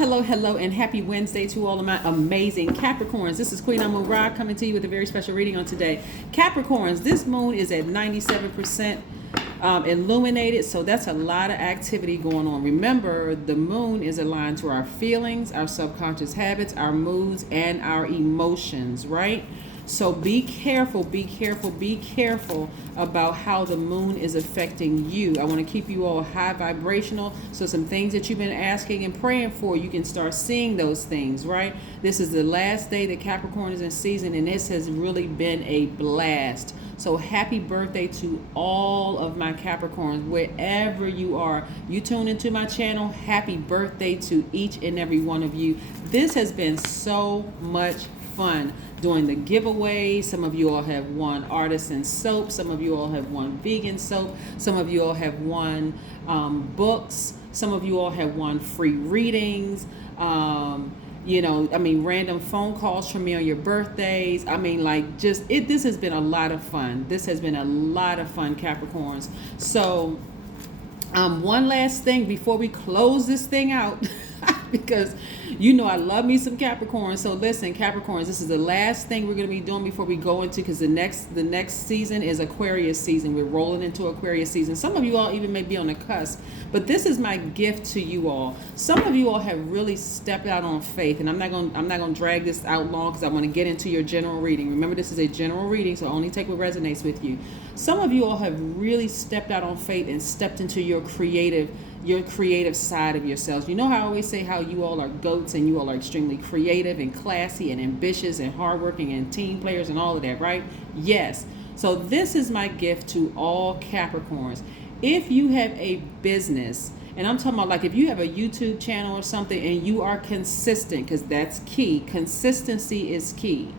Hello, and happy Wednesday to all of my amazing Capricorns. This is Queen Amun Ra coming to you with a very special reading on today. Capricorns, this moon is at 97% illuminated, so that's a lot of activity going on. Remember, the moon is aligned to our feelings, our subconscious habits, our moods, and our emotions, right? So be careful about how the moon is affecting you. I want to keep you all high vibrational. So some things that you've been asking and praying for, you can start seeing those things, right? This is the last day that Capricorn is in season, and this has really been a blast. So happy birthday to all of my Capricorns, wherever you are. You tune into my channel, happy birthday to each and every one of you. This has been so much fun doing the giveaways. Some of you all have won artisan soap. Some of you all have won vegan soap. Some of you all have won books. Some of you all have won free readings. Random phone calls from me on your birthdays. This has been a lot of fun. This has been a lot of fun, Capricorns. So one last thing before we close this thing out, because you know I love me some Capricorn. So listen, Capricorns, this is the last thing we're going to be doing before we go into, because the next season is Aquarius season. We're rolling into Aquarius season. Some of you all even may be on the cusp, but this is my gift to you all. Some of you all have really stepped out on faith, and I'm not going to drag this out long because I want to get into your general reading. Remember, this is a general reading, so only take what resonates with you. Some of you all have really stepped out on faith and stepped into your creative side of yourselves. You know how I always say how you all are goats and you all are extremely creative and classy and ambitious and hardworking and team players and all of that, right? Yes. So this is my gift to all Capricorns. If you have a business, and I'm talking about like if you have a YouTube channel or something and you are consistent, because that's key. Consistency is key.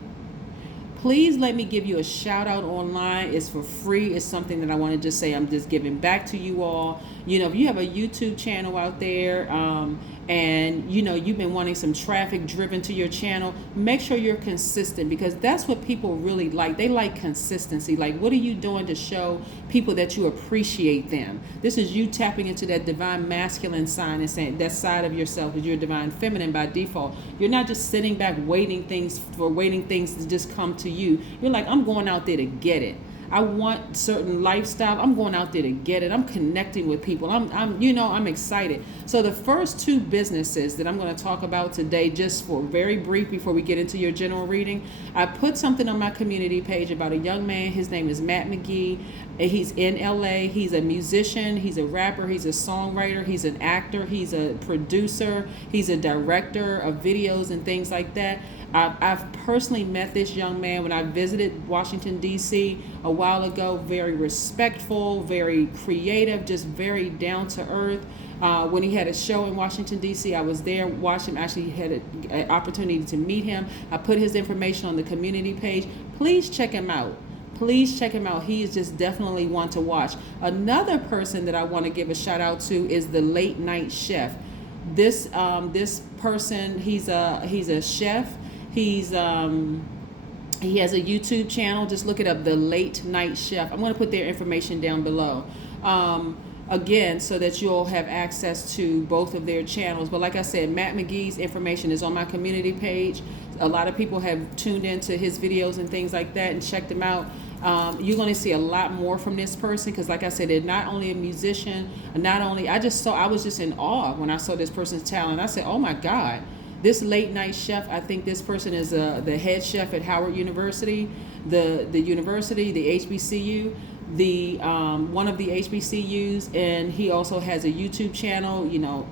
Please let me give you a shout out online. It's for free. It's something that I want to just say I'm just giving back to you all. You know, if you have a YouTube channel out there and you know you've been wanting some traffic driven to your channel, make sure you're consistent, because that's what people really like. They like consistency. Like, what are you doing to show people that you appreciate them? This is you tapping into that divine masculine sign and saying that side of yourself is your divine feminine by default. You're not just sitting back waiting things to just come to you. You're like, I'm going out there to get it. I want certain lifestyle. I'm going out there to get it. I'm connecting with people. I'm excited. So the first two businesses that I'm going to talk about today, just for very brief before we get into your general reading, I put something on my community page about a young man. His name is Matt McGee. He's in LA. He's a musician. He's a rapper. He's a songwriter. He's an actor. He's a producer. He's a director of videos and things like that. I've personally met this young man when I visited Washington, D.C. a while ago. Very respectful, very creative, just very down to earth. When he had a show in Washington, D.C., I was there watching him. Actually had an opportunity to meet him. I put his information on the community page. Please check him out. Please check him out. He is just definitely one to watch. Another person that I want to give a shout out to is the Late Night Chef. This person, he's a chef. He has a YouTube channel. Just look it up, the Late Night Chef. I'm going to put their information down below. Again, so that you'll have access to both of their channels. But like I said, Matt McGee's information is on my community page. A lot of people have tuned into his videos and things like that and checked him out. You're going to see a lot more from this person, because like I said, they're not only a musician, I was just in awe when I saw this person's talent. I said, oh my God. This Late Night Chef, I think this person is the head chef at Howard University, the university, the HBCU, one of the HBCUs, and he also has a YouTube channel,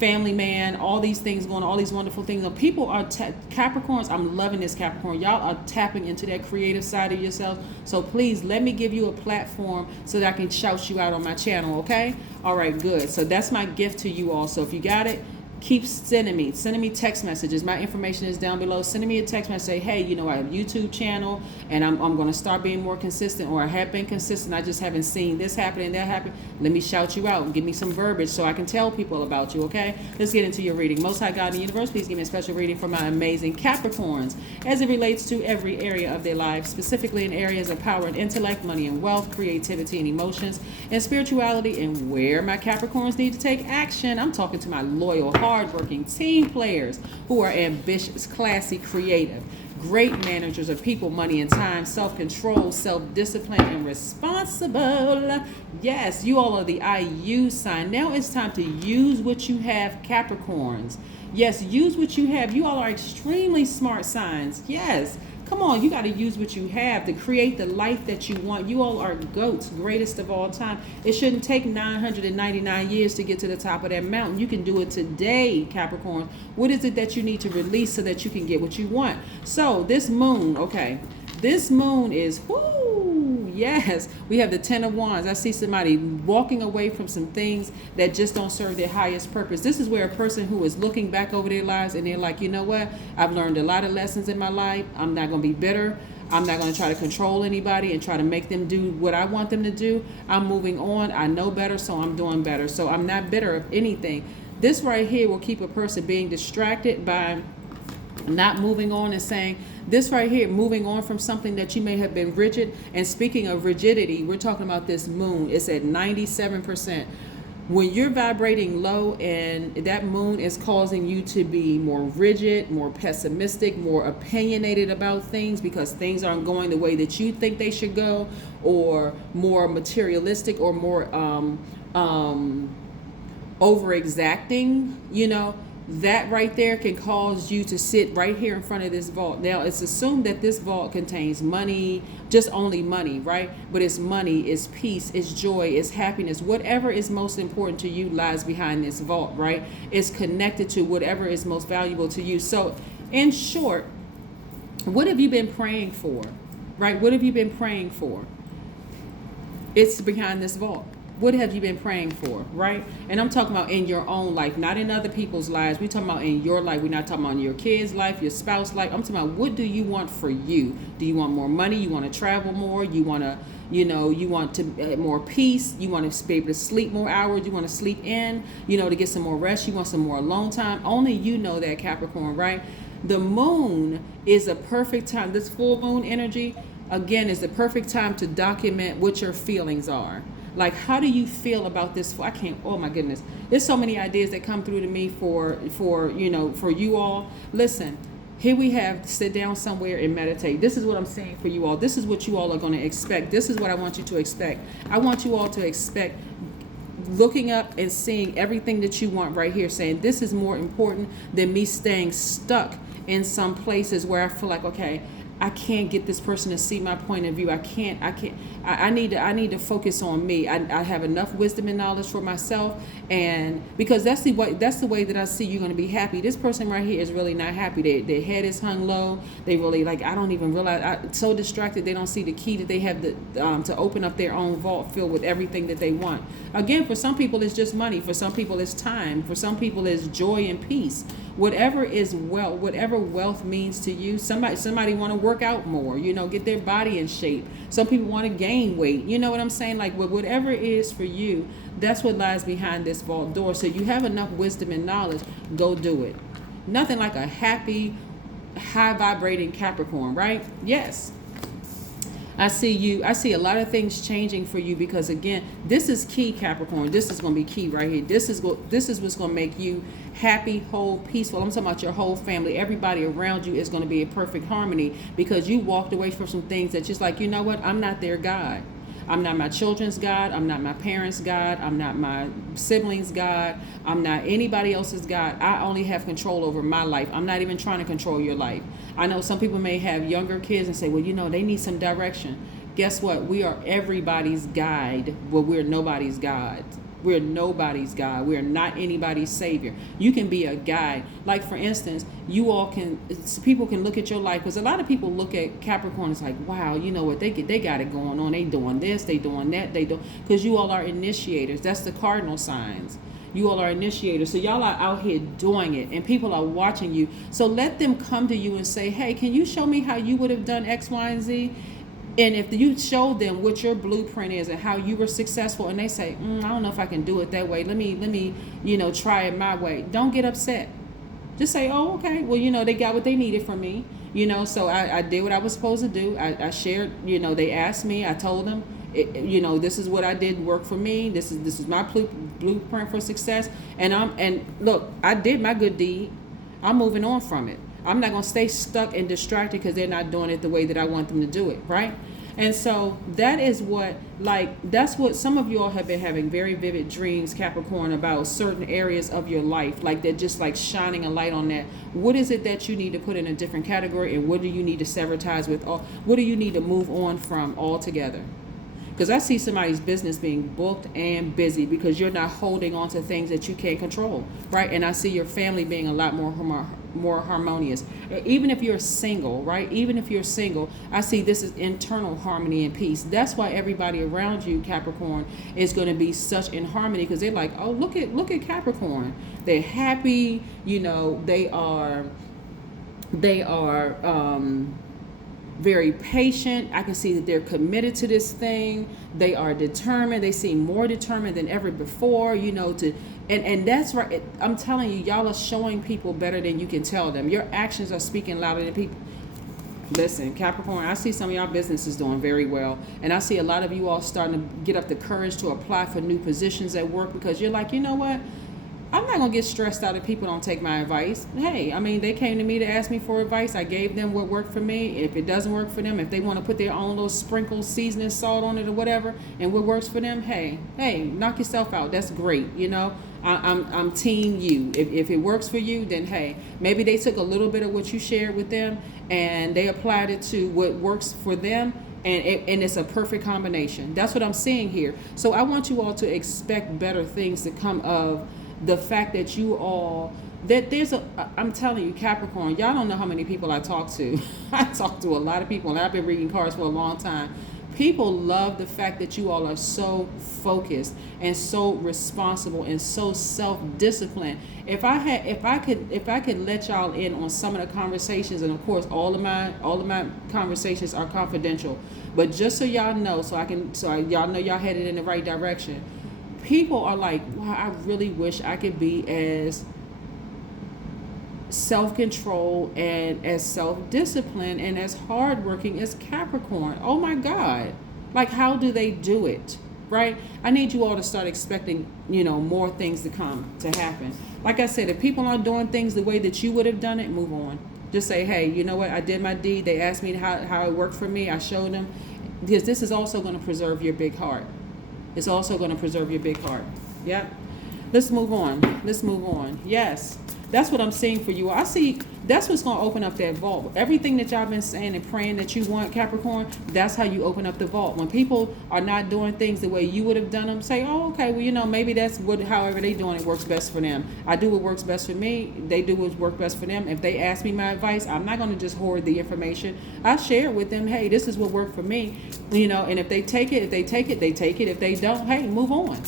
family man, all these things going on, all these wonderful things. People are, Capricorns, I'm loving this Capricorn. Y'all are tapping into that creative side of yourself. So please let me give you a platform so that I can shout you out on my channel, okay? All right, good. So that's my gift to you all. So if you got it, keep sending me text messages. My information is down below. Send me a text message. Say, hey, I have a YouTube channel and I'm going to start being more consistent, or I have been consistent. I just haven't seen this happen and that happen. Let me shout you out and give me some verbiage so I can tell people about you, okay? Let's get into your reading. Most High God in the universe, please give me a special reading for my amazing Capricorns as it relates to every area of their lives, specifically in areas of power and intellect, money and wealth, creativity and emotions, and spirituality, and where my Capricorns need to take action. I'm talking to my loyal heart hardworking, team players who are ambitious, classy, creative, great managers of people, money, and time, self-control, self-discipline, and responsible. Yes, you all are the IU sign. Now it's time to use what you have, Capricorns. Yes, use what you have. You all are extremely smart signs. Yes. Come on, you got to use what you have to create the life that you want. You all are goats, greatest of all time. It shouldn't take 999 years to get to the top of that mountain. You can do it today, Capricorn. What is it that you need to release so that you can get what you want? So this moon, okay, this moon is, whoo, yes. We have the 10 of Wands. I see somebody walking away from some things that just don't serve their highest purpose. This is where a person who is looking back over their lives and they're like, you know what? I've learned a lot of lessons in my life. I'm not going to be bitter. I'm not going to try to control anybody and try to make them do what I want them to do. I'm moving on. I know better, so I'm doing better. So I'm not bitter of anything. This right here will keep a person being distracted by not moving on and saying, this right here, moving on from something that you may have been rigid. And speaking of rigidity, we're talking about this moon. It's at 97%. When you're vibrating low and that moon is causing you to be more rigid, more pessimistic, more opinionated about things because things aren't going the way that you think they should go, or more materialistic or more over exacting, you know, that right there can cause you to sit right here in front of this vault. Now, it's assumed that this vault contains money, just only money, right? But it's money, it's peace, it's joy, it's happiness. Whatever is most important to you lies behind this vault, right? It's connected to whatever is most valuable to you. So, in short, what have you been praying for, right? What have you been praying for? It's behind this vault. What have you been praying for, right? And I'm talking about in your own life, not in other people's lives. We're talking about in your life. We're not talking about your kids' life, your spouse's life. I'm talking about, what do you want for you? Do you want more money? You want to travel more? You want to, you know, you want to more peace? You want to be able to sleep more hours? You want to sleep in, you know, to get some more rest? You want some more alone time? Only you know that, Capricorn, right? The moon is a perfect time. This full moon energy, again, is the perfect time to document what your feelings are. Like, how do you feel about this? I can't, oh my goodness. There's so many ideas that come through to me for you know, for you all. Listen, here we have, sit down somewhere and meditate. This is what I'm saying for you all. This is what you all are going to expect. This is what I want you to expect. I want you all to expect looking up and seeing everything that you want right here, saying this is more important than me staying stuck in some places where I feel like, okay, I can't get this person to see my point of view. I need to focus on me. I have enough wisdom and knowledge for myself, and because that's the way that I see you're going to be happy. This person right here is really not happy. Their head is hung low. They really, like, I don't even realize, so distracted they don't see the key that they have to open up their own vault filled with everything that they want. Again, for some people it's just money. For some people it's time. For some people it's joy and peace. Whatever is wealth, whatever wealth means to you. Somebody want to work out more, you know, get their body in shape. Some people want to gain weight. You know what I'm saying? Like, whatever it is for you, that's what lies behind this vault door. So you have enough wisdom and knowledge, go do it. Nothing like a happy, high vibrating Capricorn, right? Yes. I see a lot of things changing for you, because again, this is key, Capricorn. This is going to be key right here. This is what's going to make you happy, whole, peaceful. I'm talking about your whole family. Everybody around you is going to be in perfect harmony, because you walked away from some things that just like, you know what? I'm not their God. I'm not my children's God. I'm not my parents' God. I'm not my siblings' God. I'm not anybody else's God. I only have control over my life. I'm not even trying to control your life. I know some people may have younger kids and say, well, you know, they need some direction. Guess what? We are everybody's guide, but we're nobody's God. We're nobody's God. We're not anybody's savior. You can be a guide. Like, for instance, people can look at your life, because a lot of people look at Capricorn as like, wow, you know what, they got it going on. They doing this, they doing that, because you all are initiators. That's the cardinal signs. You all are initiators. So y'all are out here doing it, and people are watching you. So let them come to you and say, hey, can you show me how you would have done X, Y, and Z? And if you show them what your blueprint is and how you were successful, and they say, I don't know if I can do it that way. Let me, you know, try it my way. Don't get upset. Just say, oh, okay. Well, you know, they got what they needed from me. You know, so I did what I was supposed to do. I shared, you know, they asked me, I told them, you know, this is what I did work for me. This is my blueprint for success. And look, I did my good deed. I'm moving on from it. I'm not going to stay stuck and distracted because they're not doing it the way that I want them to do it, right? And so that is what, that's what some of you all have been having very vivid dreams, Capricorn, about certain areas of your life. Like they're just like shining a light on that. What is it that you need to put in a different category, and what do you need to sever ties with? What do you need to move on from altogether? Because I see somebody's business being booked and busy because you're not holding on to things that you can't control, right? And I see your family being a lot more harmonious. Even if you're single, right? Even if you're single, I see this is internal harmony and peace. That's why everybody around you, Capricorn, is going to be such in harmony, because they're like, oh, look at Capricorn. They're happy, they are very patient. I can see that they're committed to this thing. They are determined. They seem more determined than ever before, and that's right. I'm telling you, y'all are showing people better than you can tell them. Your actions are speaking louder than people. Listen, Capricorn, I see some of y'all businesses doing very well. And I see a lot of you all starting to get up the courage to apply for new positions at work, because you're like, you know what? I'm not going to get stressed out if people don't take my advice. Hey, they came to me to ask me for advice. I gave them what worked for me. If it doesn't work for them, if they want to put their own little sprinkle, seasoning, salt on it or whatever, and what works for them, hey, knock yourself out. That's great. I'm team you. If it works for you, then hey, maybe they took a little bit of what you shared with them and they applied it to what works for them. And it's a perfect combination. That's what I'm seeing here. So I want you all to expect better things to come of the fact that I'm telling you, Capricorn, y'all don't know how many people I talk to. I talk to a lot of people, and I've been reading cards for a long time. People love the fact that you all are so focused and so responsible and so self-disciplined. If I could let y'all in on some of the conversations, and of course all of my conversations are confidential, but just so y'all know, so y'all know y'all headed in the right direction. People are like, wow, I really wish I could be as self-controlled and as self-disciplined and as hardworking as Capricorn. Oh my God. Like, how do they do it? Right? I need you all to start expecting, more things to happen. Like I said, if people aren't doing things the way that you would have done it, move on. Just say, hey, you know what? I did my deed. They asked me how it worked for me. I showed them. Because this is also going to preserve your big heart. It's also going to preserve your big heart. Yep. Let's move on. Yes. That's what I'm seeing for you. I see that's what's going to open up that vault. Everything that y'all been saying and praying that you want, Capricorn, that's how you open up the vault. When people are not doing things the way you would have done them, say, oh, okay, well, maybe that's however they doing it works best for them. I do what works best for me. They do what works best for them. If they ask me my advice, I'm not going to just hoard the information. I share it with them. Hey, this is what worked for me, and if they take it, they take it. If they don't, hey, move on.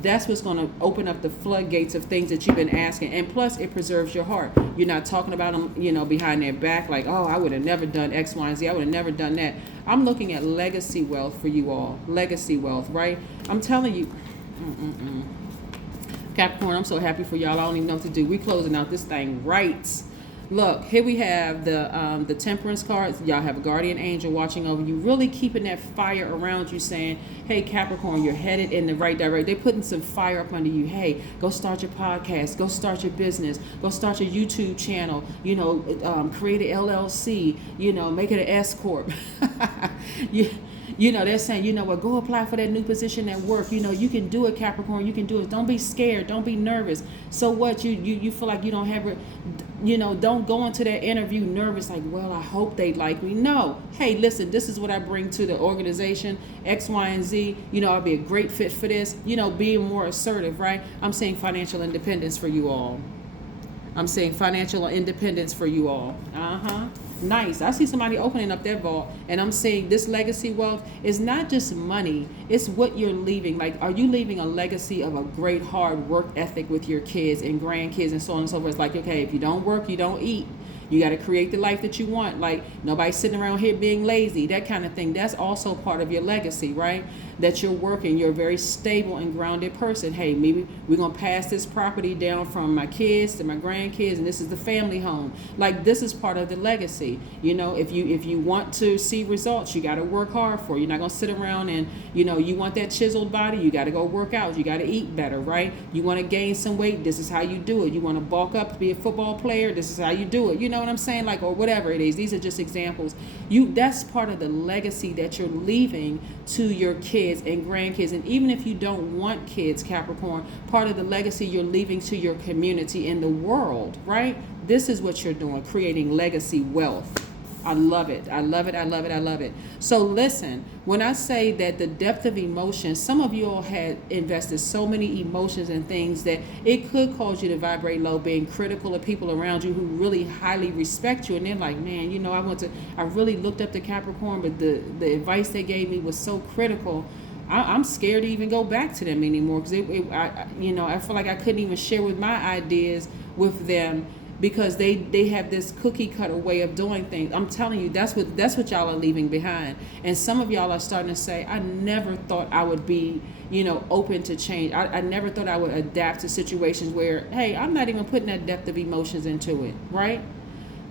That's what's going to open up the floodgates of things that you've been asking. And plus, it preserves your heart. You're not talking about them, behind their back like, oh, I would have never done X, Y, and Z. I would have never done that. I'm looking at legacy wealth for you all. Legacy wealth, right? I'm telling you. Capricorn, I'm so happy for y'all. I don't even know what to do. We closing out this thing right. Look, here we have the temperance cards. Y'all have a guardian angel watching over you, really keeping that fire around you, saying, hey, Capricorn, you're headed in the right direction. They're putting some fire up under you. Hey, go start your podcast. Go start your business. Go start your YouTube channel. Create an LLC. Make it an S Corp. They're saying, go apply for that new position at work. You can do it, Capricorn. You can do it. Don't be scared. Don't be nervous. So what? You feel like you don't have it. Don't go into that interview nervous, like, well, I hope they like me. No. Hey, listen, this is what I bring to the organization, X, Y, and Z. I'll be a great fit for this. Being more assertive, right? I'm saying financial independence for you all. Nice. I see somebody opening up their vault, and I'm saying this legacy wealth is not just money. It's what you're leaving. Like, are you leaving a legacy of a great hard work ethic with your kids and grandkids and so on and so forth? It's like, okay, if you don't work, you don't eat. You got to create the life that you want. Like, nobody sitting around here being lazy, that kind of thing. That's also part of your legacy, right? That you're working, you're a very stable and grounded person. Hey, maybe we're going to pass this property down from my kids to my grandkids, and this is the family home. Like, this is part of the legacy. You know, if you want to see results, you got to work hard for it. You're not going to sit around and, you know, you want that chiseled body, you got to go work out. You got to eat better, right? You want to gain some weight, this is how you do it. You want to bulk up to be a football player, this is how you do it. You know what I'm saying? Like, or whatever it is. These are just examples. That's part of the legacy that you're leaving to your kids and grandkids. And even if you don't want kids, Capricorn, part of the legacy you're leaving to your community in the world, right? This is what you're doing, creating legacy wealth. I love it. I love it. I love it. I love it. So listen, when I say that the depth of emotion, some of you all had invested so many emotions and things that it could cause you to vibrate low, being critical of people around you who really highly respect you. And they're like, man, you know, I really looked up to Capricorn, but the advice they gave me was so critical. I'm scared to even go back to them anymore, because I feel like I couldn't even share with my ideas with them, because they have this cookie cutter way of doing things. I'm telling you, that's what y'all are leaving behind. And some of y'all are starting to say, I never thought I would be, you know, open to change. I never thought I would adapt to situations where, hey, I'm not even putting that depth of emotions into it, right?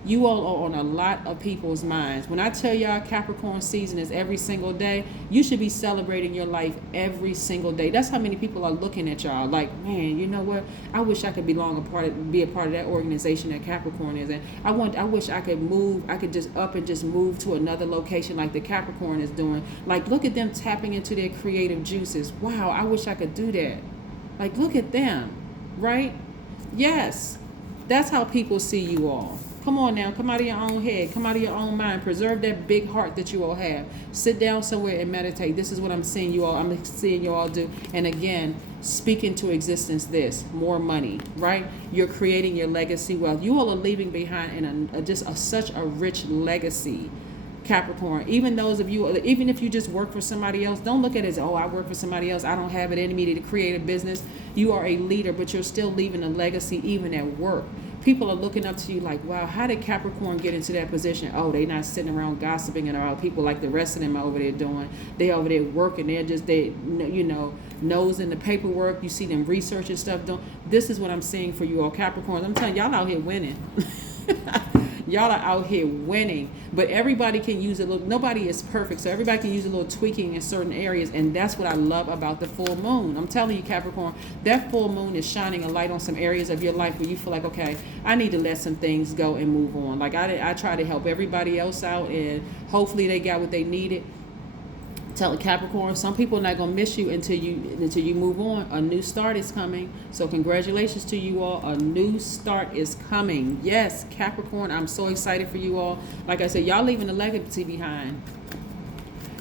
You all are on a lot of people's minds. When I tell y'all Capricorn season is every single day, you should be celebrating your life every single day. That's how many people are looking at y'all like, man, you know what? I wish I could be a part of that organization that Capricorn is in. I wish I could just up and just move to another location like the Capricorn is doing. Like, look at them tapping into their creative juices. Wow, I wish I could do that. Like, look at them, right? Yes, that's how people see you all. Come on now, come out of your own head, come out of your own mind, preserve that big heart that you all have. Sit down somewhere and meditate. This is what I'm seeing you all do. And again, speak into existence this, more money, right? You're creating your legacy wealth. You all are leaving behind such a rich legacy, Capricorn. Even those of you, even if you just work for somebody else, don't look at it as, oh, I work for somebody else, I don't have it in me to create a business. You are a leader, but you're still leaving a legacy even at work. People are looking up to you like, wow, how did Capricorn get into that position? Oh, they're not sitting around gossiping about people like the rest of them are over there doing. They over there working. They nose in the paperwork. You see them researching stuff. This is what I'm seeing for you all Capricorns. I'm telling y'all out here winning. Y'all are out here winning, but everybody can use a little, nobody is perfect, so everybody can use a little tweaking in certain areas, and that's what I love about the full moon. I'm telling you, Capricorn, that full moon is shining a light on some areas of your life where you feel like, okay, I need to let some things go and move on. Like I try to help everybody else out, and hopefully they got what they needed. Tell Capricorn, some people are not going to miss you until you move on. A new start is coming. So congratulations to you all. A new start is coming. Yes, Capricorn, I'm so excited for you all. Like I said, y'all leaving a legacy behind.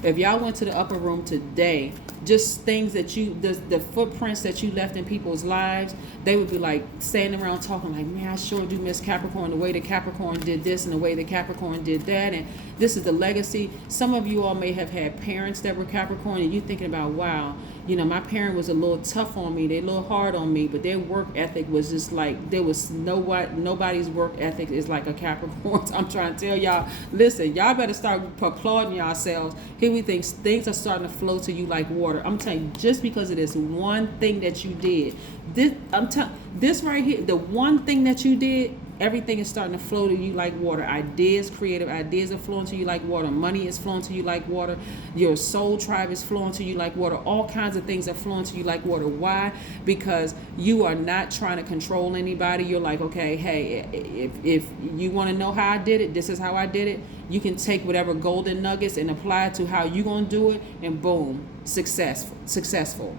If y'all went to the upper room today, just things that the footprints that you left in people's lives, they would be like standing around talking like, man, I sure do miss Capricorn, the way that Capricorn did this and the way that Capricorn did that, and this is the legacy. Some of you all may have had parents that were Capricorn, and you thinking about, wow, you know, my parent was a little tough on me, they a little hard on me, but their work ethic was just like, there was nobody's work ethic is like a Capricorn. I'm trying to tell y'all, listen, y'all better start applauding yourselves. Here we think things are starting to flow to you like water. I'm telling you, just because of this one thing that you did, this right here, the one thing that you did, everything is starting to flow to you like water. Ideas, creative ideas are flowing to you like water. Money is flowing to you like water. Your soul tribe is flowing to you like water. All kinds of things are flowing to you like water. Why? Because you are not trying to control anybody. You're like, okay, hey, if you want to know how I did it, this is how I did it. You can take whatever golden nuggets and apply it to how you're going to do it, and boom, successful.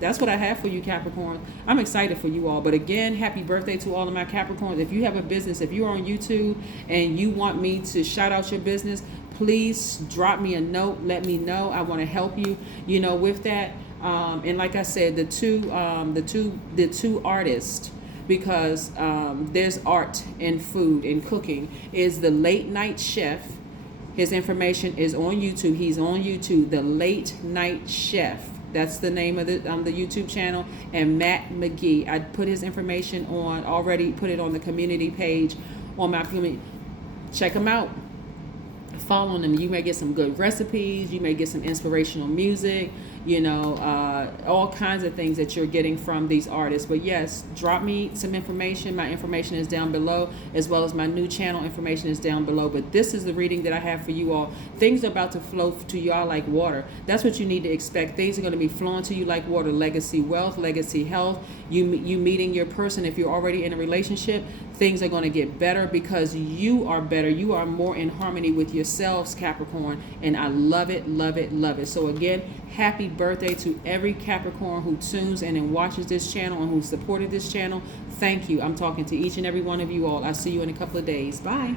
That's what I have for you, Capricorn. I'm excited for you all. But again, happy birthday to all of my Capricorns. If you have a business, if you're on YouTube and you want me to shout out your business, please drop me a note. Let me know. I want to help you, with that. And like I said, the two artists, because there's art in food and cooking, is the Late Night Chef. His information is on YouTube. He's on YouTube, the Late Night Chef. That's the name of the YouTube channel. And Matt McGee, I put his information on, already put it on the community page on my community. check them out. Follow them. You may get some good recipes. You may get some inspirational music, all kinds of things that you're getting from these artists. But yes, drop me some information. My information is down below, as well as my new channel information is down below. But this is the reading that I have for you all. Things are about to flow to y'all like water. That's what you need to expect. Things are going to be flowing to you like water. Legacy wealth, legacy health. You meeting your person. If you're already in a relationship, things are going to get better because you are better. You are more in harmony with yourselves, Capricorn. And I love it, love it, love it. So again, happy birthday to every Capricorn who tunes in and watches this channel and who supported this channel. Thank you. I'm talking to each and every one of you all. I'll see you in a couple of days. Bye.